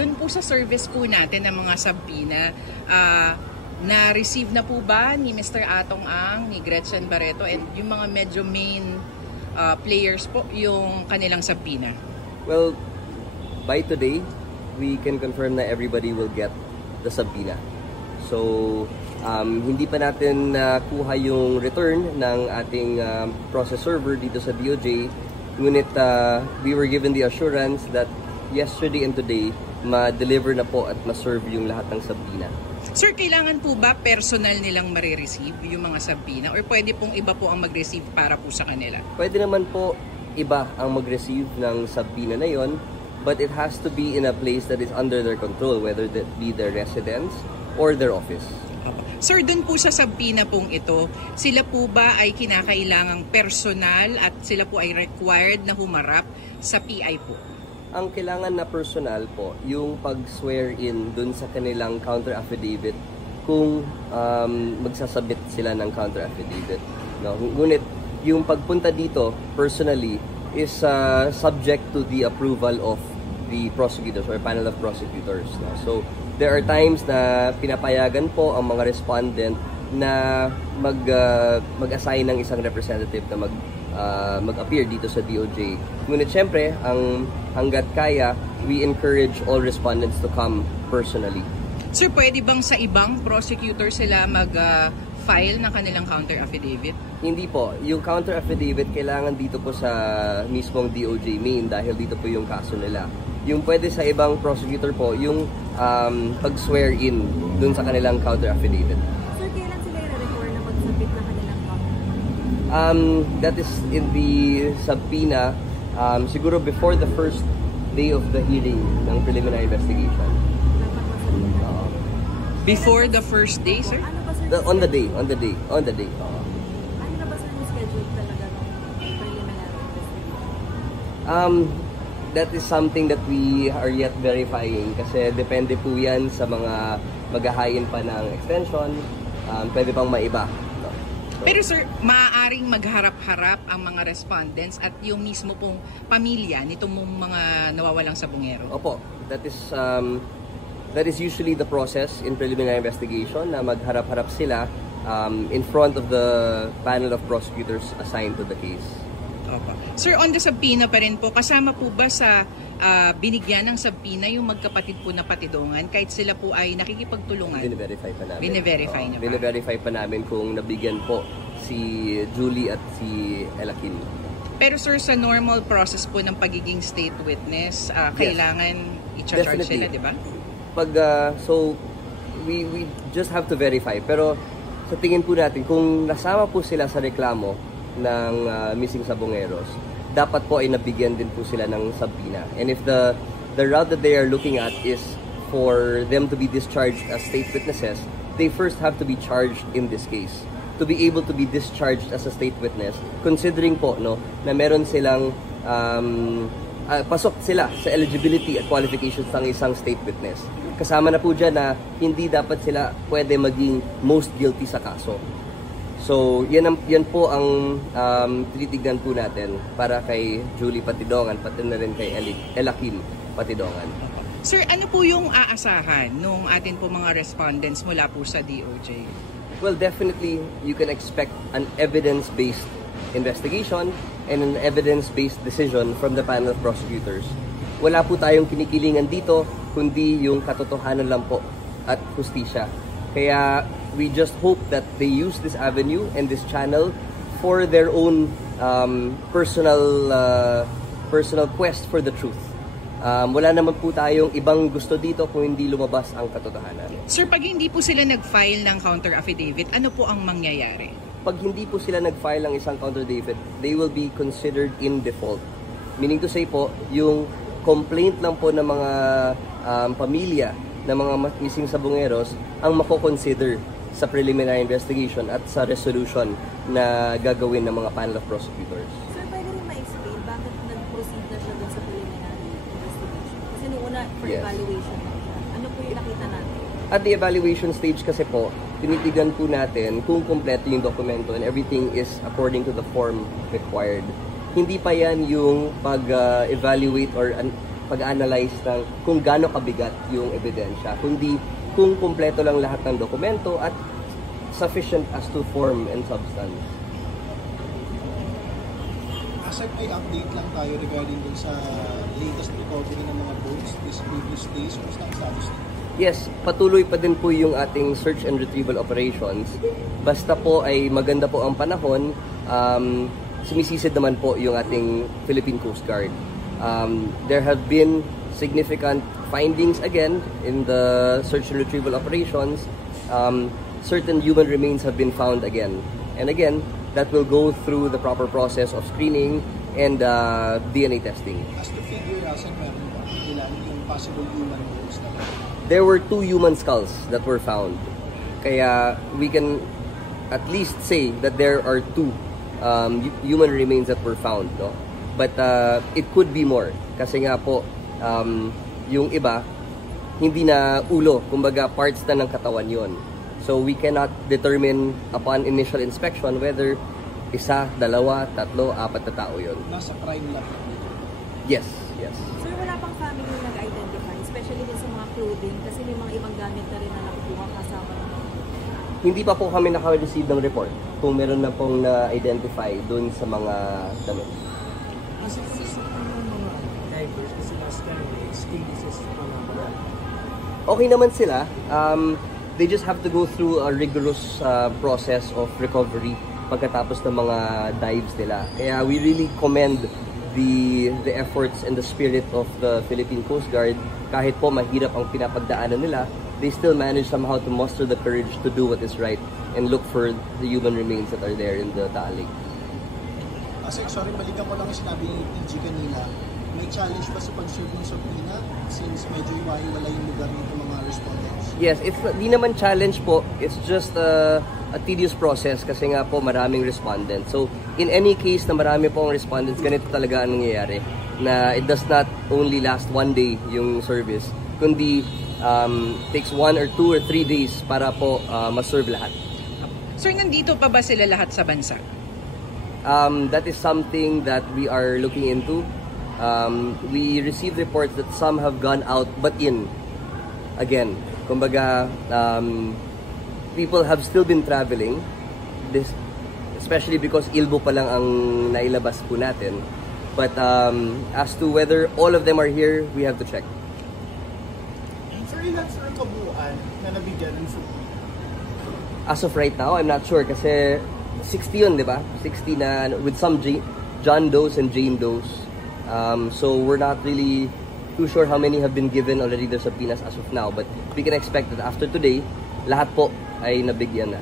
dun po sa service po natin ng mga sabina, na-receive na po ba ni Mr. Atong Ang, ni Gretchen Barreto, and yung mga medyo main players po yung kanilang sabina? Well, by today, we can confirm na everybody will get the sabina. So, hindi pa natin nakuha yung return ng ating process server dito sa DOJ. Ngunit we were given the assurance that yesterday and today, ma-deliver na po at ma-serve yung lahat ng sabina. Sir, kailangan po ba personal nilang marireceive yung mga sabina? Or pwede pong iba po ang mag-receive para po sa kanila? Pwede naman po iba ang mag-receive ng sabina na yon, but it has to be in a place that is under their control, whether that be their residence or their office. Sir, dun po sa sabina pong ito, sila po ba ay kinakailangang personal at sila po ay required na humarap sa PI po? Ang kailangan na personal po, yung pag-swear in dun sa kanilang counter affidavit kung magsasubmit sila ng counter affidavit. No? Ngunit yung pagpunta dito personally is subject to the approval of the prosecutors or panel of prosecutors. No? So, there are times na pinapayagan po ang mga respondent na mag-assign ng isang representative na mag-appear dito sa DOJ. Ngunit syempre, hanggat kaya, we encourage all respondents to come personally. Sir, pwede bang sa ibang prosecutor sila mag-file ng kanilang counter affidavit? Hindi po. Yung counter affidavit kailangan dito po sa mismong DOJ main dahil dito po yung kaso nila. Yung pwede sa ibang prosecutor po, yung pag-swear in dun sa kanilang counter affidavit. Sir, kailan sila i-record na pag-submit na kanilang counter? That is in the subpoena, siguro before the first day of the hearing ng preliminary investigation. Before the first day, sir? Ano ba, sir? On the day. Ano na ba, sir, yung schedule talaga ng preliminary investigation? That is something that we are yet verifying kasi depende po yan sa mga maghahain pa ng extension, pwede pang maiba. No? So, pero sir, maaaring magharap-harap ang mga respondents at yung mismo pong pamilya nitong mga nawawalang sabongero? Opo, that is usually the process in preliminary investigation na magharap-harap sila in front of the panel of prosecutors assigned to the case. Opo. Sir, on the subpoena pa rin po, kasama po ba sa binigyan ng subpoena yung magkapatid po na patidongan kahit sila po ay nakikipagtulungan? Bine-verify pa namin. Bine-verify na ba? Bine-verify pa namin kung nabigyan po si Julie at si Elakin. Pero sir, sa normal process po ng pagiging state witness, kailangan i-charge sila, di ba? So, we just have to verify. Pero sa tingin po natin, kung nasama po sila sa reklamo ng missing sabongeros, dapat po ay nabigyan din po sila ng subpoena. And if the route that they are looking at is for them to be discharged as state witnesses, they first have to be charged in this case. To be able to be discharged as a state witness, considering po na meron silang pasok sila sa eligibility at qualifications ng isang state witness. Kasama na po dyan na hindi dapat sila pwede maging most guilty sa kaso. So, yan po ang tinitignan po natin para kay Julie Patidongan, pati na rin kay Elakin Patidongan. Sir, ano po yung aasahan nung atin po mga respondents mula po sa DOJ? Well, definitely, you can expect an evidence-based investigation and an evidence-based decision from the panel of prosecutors. Wala po tayong kinikilingan dito, kundi yung katotohanan lang po at hustisya. Kaya we just hope that they use this avenue and this channel for their own personal quest for the truth. Wala naman po tayong ibang gusto dito kung hindi lumabas ang katotohanan. Sir, pag hindi po sila nag-file ng counter affidavit, ano po ang mangyayari? Pag hindi po sila nag-file ng isang counter affidavit, they will be considered in default. Meaning to say po, yung complaint lang po ng mga pamilya ng mga missing sabongeros ang mako-consider sa preliminary investigation at sa resolution na gagawin ng mga panel of prosecutors. Sir, pwede rin ma-explain bakit nag-proceed na siya dun sa preliminary investigation? Kasi nung una, for evaluation na siya. Ano po yung nakita natin? At the evaluation stage kasi po, tinitigan po natin kung kompleto yung dokumento and everything is according to the form required. Hindi pa yan yung pag-evaluate or pag-analyze ng kung gaano kabigat yung ebidensya, kundi kung kumpleto lang lahat ng dokumento at sufficient as to form and substance. Aside, may update lang tayo regarding dun sa latest recovery ng mga boats these previous days. Kumusta ang status nito? Yes, patuloy pa din po yung ating search and retrieval operations. Basta po ay maganda po ang panahon, sumisisid naman po yung ating Philippine Coast Guard. There have been significant findings again in the search and retrieval operations. Certain human remains have been found again. And again, that will go through the proper process of screening and DNA testing. As to figure, Asan, meron ba ilan yung possible human holes na? There were 2 human skulls that were found. Kaya we can at least say that there are 2 human remains that were found. No? But it could be more. Kasi nga po, yung iba, hindi na ulo. Kumbaga, parts na ng katawan yon. So we cannot determine upon initial inspection whether isa, dalawa, tatlo, 4 na tao yun. Nasa crime lab. Yes, yes. Sir, wala pang family na nag-identify, especially din sa mga clothing, kasi may mga ibang gamit na rin na nakukuha kasama ng Hindi pa po kami naka-receive ng report kung meron na pong na-identify dun sa mga damit. Kasi sa mga divers, kasi last time, cases po na. Okay naman sila. They just have to go through a rigorous process of recovery pagkatapos ng mga dives nila. Kaya we really commend the efforts and the spirit of the Philippine Coast Guard. Kahit po mahirap ang pinapagdaanan nila, they still manage somehow to muster the courage to do what is right and look for the human remains that are there in the Taal Lake. Kasi, sorry, balikan ko lang yung sinabi ni PG kanina. May challenge ba sa pag-serve ng subpoena since medyo iwahiwala yung lugar nito mga respondents? Yes, di naman challenge po. It's just a tedious process kasi nga po maraming respondents. So, in any case na marami pong respondents, ganito talaga ang nangyayari. Na it does not only last 1 day yung service, kundi takes 1 or 2 or 3 days para po ma-serve lahat. Sir, nandito pa ba sila lahat sa bansa? That is something that we are looking into. We received reports that some have gone out but in. Again, kumbaga, people have still been traveling, especially because Ilbo pa lang ang nailabas po natin. But as to whether all of them are here, we have to check. Sir, ilan sir ang kabuuan na nabigyan ng subpoena? As of right now, I'm not sure kasi 60 yun, di ba? 60 na with some John Does and Jane Does. So we're not really too sure how many have been given already their subpoenas as of now. But we can expect that after today, lahat po ay nabigyan na.